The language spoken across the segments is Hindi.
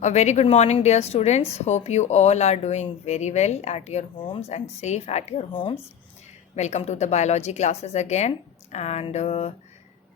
A very good morning, dear students. Hope you all are doing very well at your homes and safe at your homes. Welcome to the biology classes again. And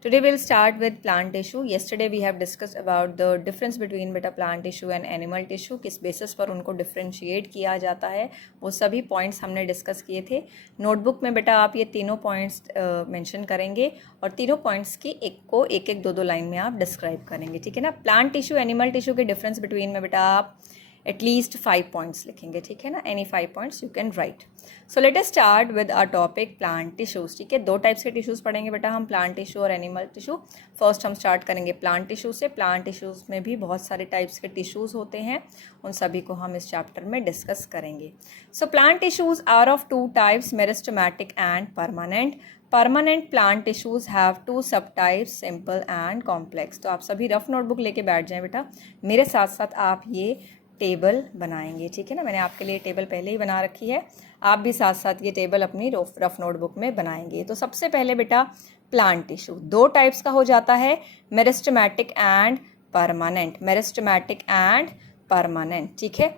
today we'll start with plant tissue. Yesterday we have discussed about the difference between beta plant tissue and animal tissue. किस बेसिस पर उनको डिफ्रेंशिएट किया जाता है, वो सभी पॉइंट्स हमने डिस्कस किए थे. नोटबुक में बेटा आप ये तीनों पॉइंट्स मेंशन करेंगे और तीनों पॉइंट्स की एक को एक एक दो लाइन में आप डिस्क्राइब करेंगे. ठीक है ना. प्लांट टिश्यू एनिमल टिश्यू के डिफरेंस बिटवीन में बेटा आप एटलीस्ट 5 पॉइंट्स लिखेंगे. ठीक है ना. Any 5 points you can write. So let us start with our topic plant tissues. ठीक है. दो टाइप्स के टिश्यूज पढ़ेंगे बेटा हम, प्लांट टिश्यू और एनिमल टिश्यू. फर्स्ट हम स्टार्ट करेंगे प्लांट टिश्यू से. प्लांट टिश्यूज में भी बहुत सारे टाइप्स के टिश्यूज होते हैं, उन सभी को हम इस चैप्टर में डिस्कस करेंगे. So plant tissues are of two types, meristematic and permanent. Permanent plant tissues have two sub types, simple and complex. तो आप सभी रफ नोटबुक लेके बैठ जाएं बेटा. मेरे साथ साथ आप ये टेबल बनाएंगे. ठीक है ना. मैंने आपके लिए टेबल पहले ही बना रखी है, आप भी साथ साथ ये टेबल अपनी रफ नोटबुक में बनाएंगे. तो सबसे पहले बेटा प्लांट टिश्यू दो टाइप्स का हो जाता है, meristematic and permanent. Meristematic and permanent. ठीक है.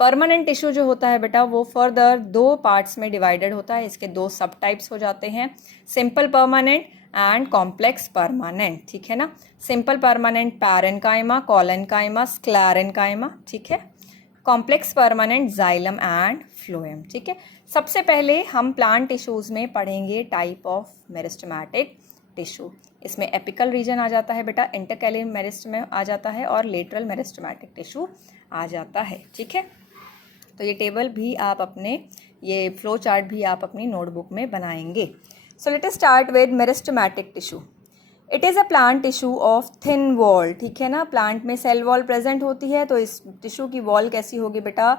परमानेंट टिश्यू जो होता है बेटा वो फर्दर दो पार्ट्स में डिवाइडेड होता है. इसके दो सब टाइप्स हो जाते हैं, simple permanent and complex permanent. ठीक है ना. Simple permanent parenchyma, collenchyma, sclerenchyma. ठीक है. Complex permanent xylem and phloem. ठीक है. सबसे पहले हम प्लांट टिश्यूज में पढ़ेंगे टाइप ऑफ मेरिस्टेमेटिक टिश्यू. इसमें एपिकल रीजन आ जाता है बेटा, इंटरकैलियम मेरिस्टेम आ जाता है और लेटरल मेरिस्टेमेटिक टिश्यू आ जाता है. ठीक है. तो ये टेबल भी आप अपने, ये फ्लो चार्ट भी आप अपनी नोटबुक में बनाएंगे. सो let us start with meristematic tissue. It is a plant tissue of thin wall. ठीक है ना. प्लांट में सेल वॉल प्रेजेंट होती है, तो इस टिश्यू की वॉल कैसी होगी बेटा,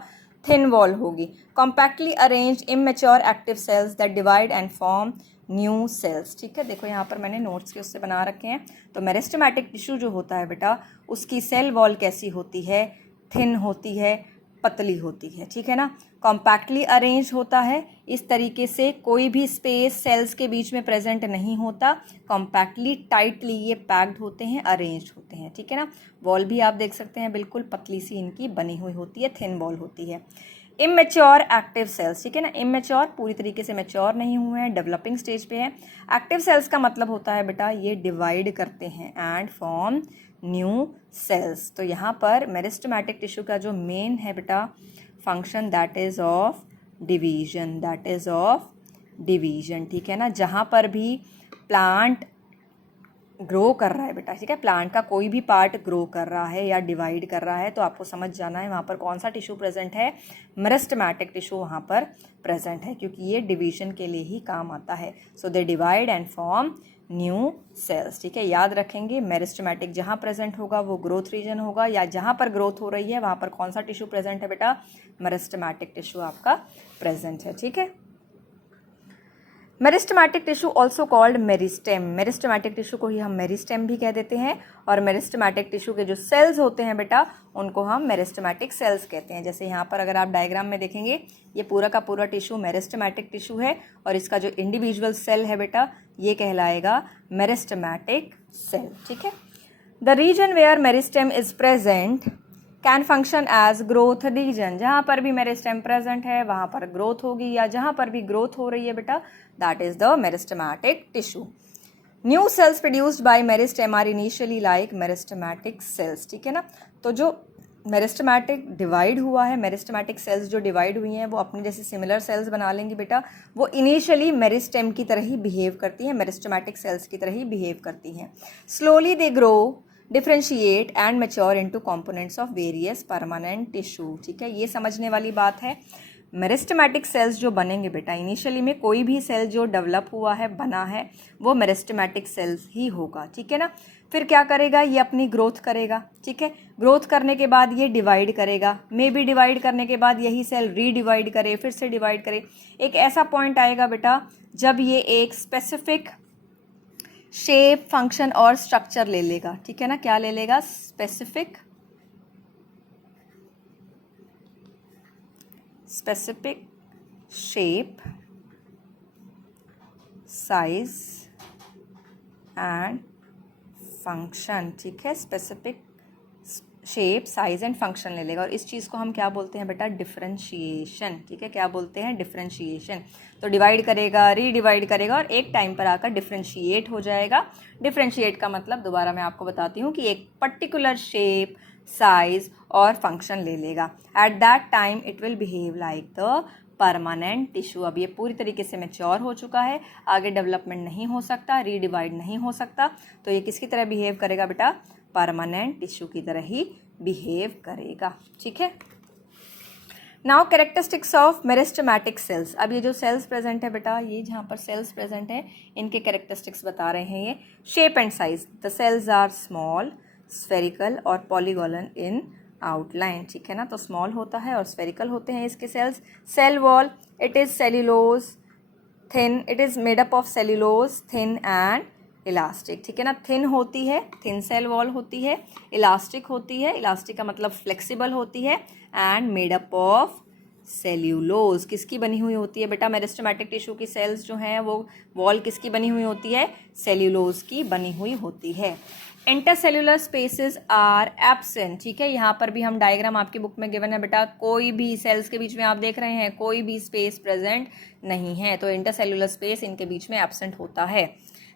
थिन वॉल होगी. Compactly arrange immature active cells that divide and form new cells. ठीक है. देखो यहाँ पर मैंने नोट्स के उससे बना रखे हैं. तो मेरिस्टेमेटिक टिश्यू जो होता है बेटा, उसकी सेल वॉल कैसी होती है, थिन होती है, पतली होती है. ठीक है ना. कॉम्पैक्टली अरेंज होता है, इस तरीके से कोई भी स्पेस सेल्स के बीच में प्रेजेंट नहीं होता. कॉम्पैक्टली टाइटली ये पैक्ड होते हैं, अरेंज होते हैं. ठीक है ना. वॉल भी आप देख सकते हैं बिल्कुल पतली सी इनकी बनी हुई होती है, थिन वॉल होती है. Immature active cells. ठीक है ना. इमेच्योर पूरी तरीके से मैच्योर नहीं हुए हैं, डेवलपिंग स्टेज पे है. एक्टिव सेल्स का मतलब होता है बेटा ये डिवाइड करते हैं एंड फॉर्म न्यू सेल्स. तो यहाँ पर मेरिस्टेमेटिक टिश्यू का जो मेन है बेटा function, that is of division. That is of division. ठीक है ना. जहाँ पर भी प्लांट ग्रो कर रहा है बेटा, ठीक है, प्लांट का कोई भी पार्ट ग्रो कर रहा है या डिवाइड कर रहा है, तो आपको समझ जाना है वहाँ पर कौन सा टिश्यू प्रेजेंट है, मेरिस्टेमेटिक टिश्यू वहाँ पर प्रेजेंट है, क्योंकि ये डिवीजन के लिए ही काम आता है. So they divide and form new cells. ठीक है. याद रखेंगे मेरिस्टेमेटिक जहाँ प्रेजेंट होगा वो ग्रोथ रीजन होगा, या जहाँ पर ग्रोथ हो रही है वहाँ पर कौन सा टिश्यू प्रेजेंट है बेटा, मेरिस्टेमेटिक टिश्यू आपका प्रेजेंट है. ठीक है. Meristematic tissue also called meristem. Meristematic tissue को ही हम मेरिस्टेम भी कह देते हैं, और मेरिस्टेमेटिक टिश्यू के जो सेल्स होते हैं बेटा उनको हम मेरिस्टेमेटिक सेल्स कहते हैं. जैसे यहाँ पर अगर आप डायग्राम में देखेंगे, ये पूरा का पूरा टिश्यू मेरिस्टेमेटिक टिश्यू है, और इसका जो इंडिविजुअल सेल है बेटा ये कहलाएगा मेरिस्टेमेटिक सेल. ठीक है. The region where meristem is present can function as growth region. जहाँ पर भी मेरिस्टेम प्रेजेंट है वहाँ पर ग्रोथ होगी, या जहाँ पर भी ग्रोथ हो रही है बेटा that is the meristematic tissue. New cells produced by meristem are initially like meristematic cells. ठीक है ना. तो जो मेरिस्टेमेटिक डिवाइड हुआ है, मेरिस्टेमेटिक सेल्स जो डिवाइड हुई हैं वो अपने जैसे सिमिलर सेल्स बना लेंगी बेटा. वो इनिशियली मेरिस्टेम की तरह ही बिहेव करती हैं, मेरिस्टेमेटिक सेल्स की तरह ही बिहेव करती हैं. Slowly they grow, differentiate and mature into components of various permanent tissue. ठीक है. ये समझने वाली बात है. मेरिस्टेमेटिक सेल्स जो बनेंगे बेटा, इनिशियली में कोई भी सेल जो डेवलप हुआ है, बना है, वो मेरिस्टेमेटिक सेल्स ही होगा. ठीक है ना. फिर क्या करेगा, ये अपनी ग्रोथ करेगा. ठीक है. ग्रोथ करने के बाद ये डिवाइड करेगा, मे बी डिवाइड करने के बाद यही सेल रीडिवाइड करे, फिर से डिवाइड करे. एक ऐसा पॉइंट आएगा बेटा जब ये एक स्पेसिफिक शेप, फंक्शन और स्ट्रक्चर ले लेगा. ठीक है ना. क्या ले लेगा, specific shape, size and function. ठीक है. Specific shape, size and function ले लेगा। और इस चीज़ को हम क्या बोलते हैं बेटा? डिफरेंशिएशन। ठीक है, क्या बोलते हैं? डिफरेंशिएशन। तो डिवाइड करेगा, रीडिवाइड करेगा और एक टाइम पर आकर डिफरेंशिएट हो जाएगा। डिफरेंशिएट का मतलब दोबारा मैं आपको बताती हूँ कि एक पर्टिकुलर शेप, साइज और फंक्शन ले लेगा। At that time it will behave like the permanent tissue. अब ये पूरी तरीके से मैच्योर हो चुका है, आगे डेवलपमेंट नहीं हो सकता, रीडिवाइड नहीं हो सकता, तो ये किसकी तरह बिहेव करेगा बेटा? परमानेंट टिश्यू की तरह ही बिहेव करेगा। ठीक है, now characteristics of meristematic sales. अब ये जो सेल्स प्रेजेंट है बेटा, ये जहाँ पर सेल्स प्रेजेंट है, इनके कैरेक्टरिस्टिक्स बता रहे हैं ये। Shape and size, the cells are small, spherical और पॉलीगोनल इन आउटलाइन। ठीक है ना, तो स्मॉल होता है और स्फेरिकल होते हैं इसके cells. Cell wall, it is cellulose thin, it is made up of cellulose thin and elastic. ठीक है ना, थिन होती है, थिन सेल वॉल होती है, इलास्टिक होती है, इलास्टिक का मतलब फ्लेक्सिबल होती है, and made up of cellulose. किसकी बनी हुई होती है बेटा? मेरिस्टेमेटिक टिश्यू की सेल्स जो हैं वो वॉल किसकी बनी हुई होती है? सेल्यूलोज की बनी हुई होती है। Intercellular spaces are absent. ठीक है, यहाँ पर भी हम डायग्राम आपकी बुक में गिवन है बेटा, कोई भी सेल्स के बीच में आप देख रहे हैं कोई भी स्पेस प्रेजेंट नहीं है, तो इंटरसेल्यूलर स्पेस इनके बीच में एब्सेंट होता है।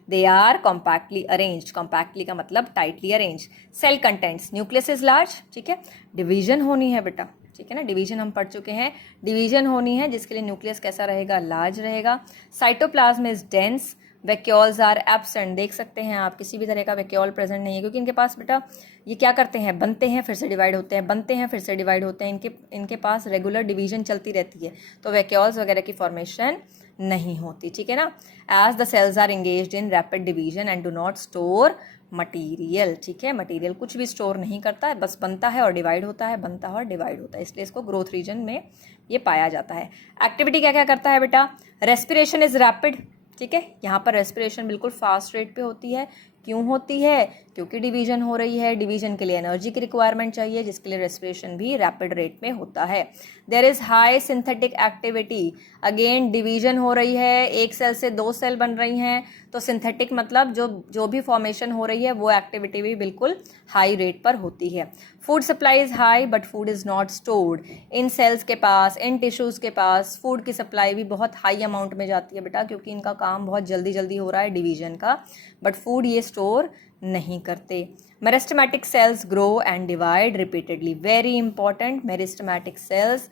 They are compactly arranged, compactly का मतलब tightly arrange. Cell contents, nucleus is large. ठीक है, डिवीजन होनी है बेटा, ठीक है ना, डिवीजन हम पढ़ चुके हैं, डिवीजन होनी है जिसके लिए न्यूक्लियस कैसा रहेगा? लार्ज रहेगा। Cytoplasm is dense, vacuoles are absent. देख सकते हैं आप, किसी भी तरह का वैक्यूल प्रेजेंट नहीं है, क्योंकि इनके पास बेटा ये क्या करते हैं? बनते हैं फिर से डिवाइड होते हैं, बनते हैं फिर से डिवाइड होते हैं, इनके पास रेगुलर डिवीजन चलती रहती है, तो वैक्यूल्स वगैरह की फॉर्मेशन नहीं होती। ठीक है ना, as the cells are engaged in rapid division and do not store material. ठीक है, मटीरियल कुछ भी स्टोर नहीं करता है, बस बनता है और डिवाइड होता है, बनता है और डिवाइड होता है, इसलिए इसको ग्रोथ रीजन में ये पाया जाता है। एक्टिविटी क्या क्या करता है बेटा? Respiration is rapid. ठीक है, यहाँ पर रेस्पिरेशन बिल्कुल फास्ट रेट पे होती है। क्यों होती है? क्योंकि डिवीजन हो रही है, डिवीजन के लिए एनर्जी की रिक्वायरमेंट चाहिए, जिसके लिए रेस्पिरेशन भी रैपिड रेट में होता है। There is high synthetic activity, again division हो रही है, एक सेल से दो सेल बन रही हैं, तो सिंथेटिक मतलब जो भी फॉर्मेशन हो रही है वो एक्टिविटी भी बिल्कुल हाई रेट पर होती है। Food supply is high but food is not stored. इन सेल्स के पास, इन टिश्यूज के पास फूड की सप्लाई भी बहुत हाई अमाउंट में जाती है बेटा, क्योंकि इनका काम बहुत जल्दी जल्दी हो रहा है डिवीजन का, बट फूड ये स्टोर नहीं करते। Meristematic cells grow and divide repeatedly, very important. Meristematic cells,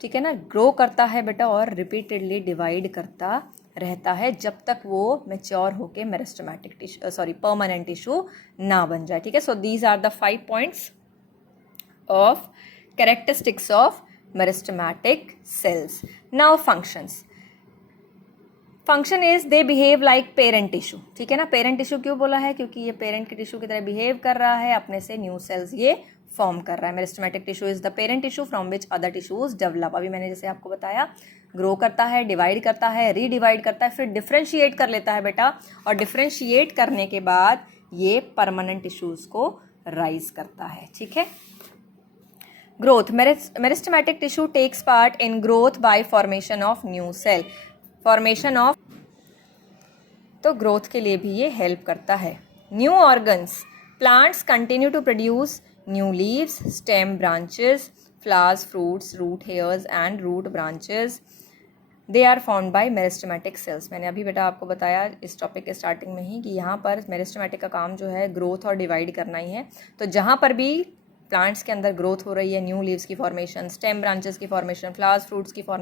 ठीक है ना, ग्रो करता है बेटा और रिपीटेडली डिवाइड करता रहता है जब तक वो मैच्योर होके मेरिस्टेमेटिक टिश्यू परमानेंट टिश्यू ना बन जाए। ठीक है, so these are the 5 points of characteristics of meristematic cells. Now functions. Function is they behave like parent tissue. ठीक है ना, पेरेंट टिश्यू क्यों बोला है? क्योंकि ये पेरेंट के टिश्यू की तरह बिहेव कर रहा है, अपने से न्यू सेल्स ये फॉर्म कर रहा है। Meristematic tissue is the parent tissue from which other tissues develop. अभी मैंने जैसे आपको बताया, ग्रो करता है, डिवाइड करता है, रीडिवाइड करता है, फिर डिफ्रेंशिएट कर लेता है बेटा, और डिफ्रेंशिएट करने के बाद ये परमानेंट टिश्यूज को राइज करता है। ठीक है, growth. Meristematic tissue takes part in growth by formation of new cell. Formation of, तो ग्रोथ के लिए भी ये हेल्प करता है। New organs, plants continue to produce new leaves, stem, branches, flowers, fruits, root hairs and root branches. They are found by meristematic cells. मैंने अभी बेटा आपको बताया इस टॉपिक के स्टार्टिंग में ही कि यहाँ पर मेरिस्टेमेटिक का काम जो है ग्रोथ और डिवाइड करना ही है। तो जहाँ पर भी प्लांट्स के अंदर ग्रोथ हो रही है, न्यू लीव्स की फॉर्मेशन, स्टेम ब्रांचेस की फॉर्मेशन, फ्लावर्स फ्रूट्स की फॉर्मेशन,